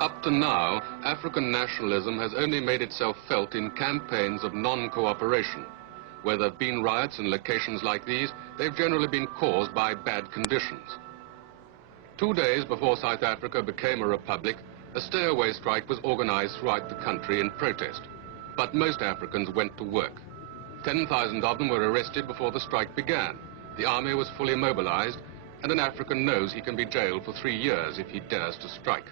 Up to now, African nationalism has only made itself felt in campaigns of non-cooperation. Where there have been riots in locations like these, they've generally been caused by bad conditions. 2 days before South Africa became a republic, a stay-away strike was organized throughout the country in protest. But most Africans went to work. 10,000 of them were arrested before the strike began. The army was fully mobilized, and an African knows he can be jailed for 3 years if he dares to strike.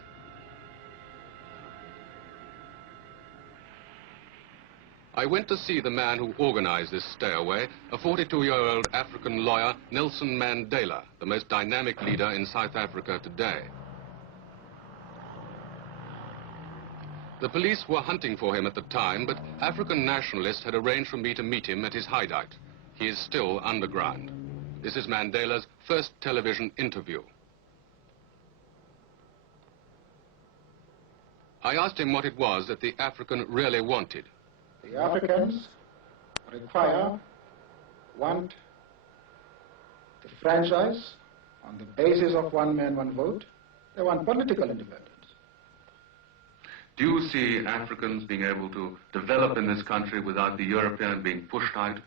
I went to see the man who organized this stay-away, a 42-year-old African lawyer, Nelson Mandela, the most dynamic leader in South Africa today. The police were hunting for him at the time, but African nationalists had arranged for me to meet him at his hideout. He is still underground. This is Mandela's first television interview. I asked him what it was that the African really wanted. The Africans want the franchise on the basis of one man, one vote. They want political independence. Do you see Africans being able to develop in this country without the European being pushed out?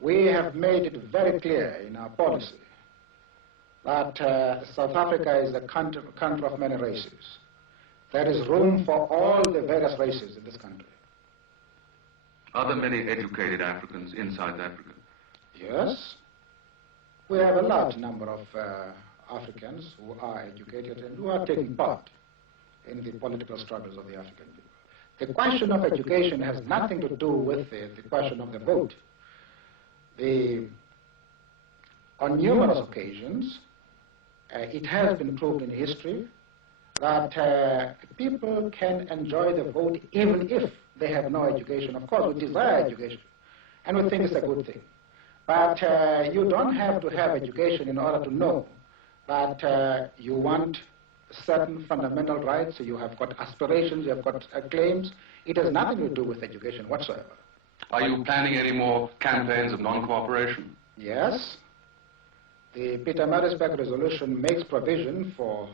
We have made it very clear in our policy that South Africa is a country of many races. There is room for all the various races in this country. Are there many educated Africans in South Africa? Yes. We have a large number of Africans who are educated and who are taking part in the political struggles of the African people. The question of education has nothing to do with the question of the vote. On numerous occasions, it has been proved in history that people can enjoy the vote even if they have no education. Of course, we desire education, and we think it's a good thing. But you don't have to have education in order to know that you want certain fundamental rights, you have got aspirations, you have got claims. It has nothing to do with education whatsoever. Are you planning any more campaigns of non-cooperation? Yes. The Pietermaritzburg resolution makes provision for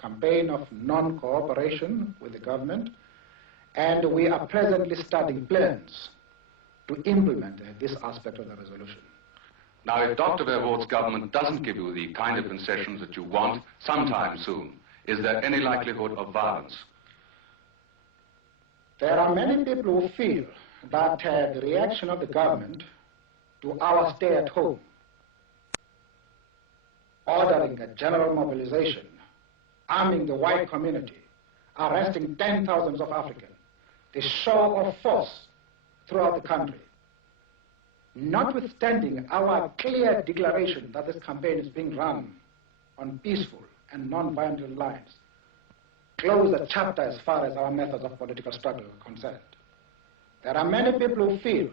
campaign of non-cooperation with the government, and we are presently studying plans to implement this aspect of the resolution. Now, if Dr. Verwoerd's government doesn't give you the kind of concessions that you want sometime soon, is there any likelihood of violence? There are many people who feel that the reaction of the government to our stay at home, ordering a general mobilization, arming the white community, arresting 10,000s of Africans, the show of force throughout the country, notwithstanding our clear declaration that this campaign is being run on peaceful and non-violent lines, close the chapter as far as our methods of political struggle are concerned. There are many people who feel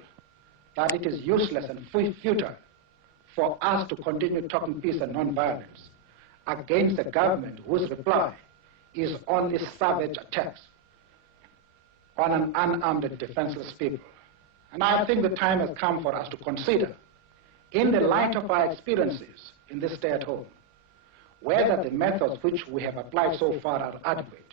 that it is useless and futile for us to continue talking peace and non-violence against a government whose reply is only savage attacks on an unarmed and defenseless people. And I think the time has come for us to consider, in the light of our experiences in this stay at home, whether the methods which we have applied so far are adequate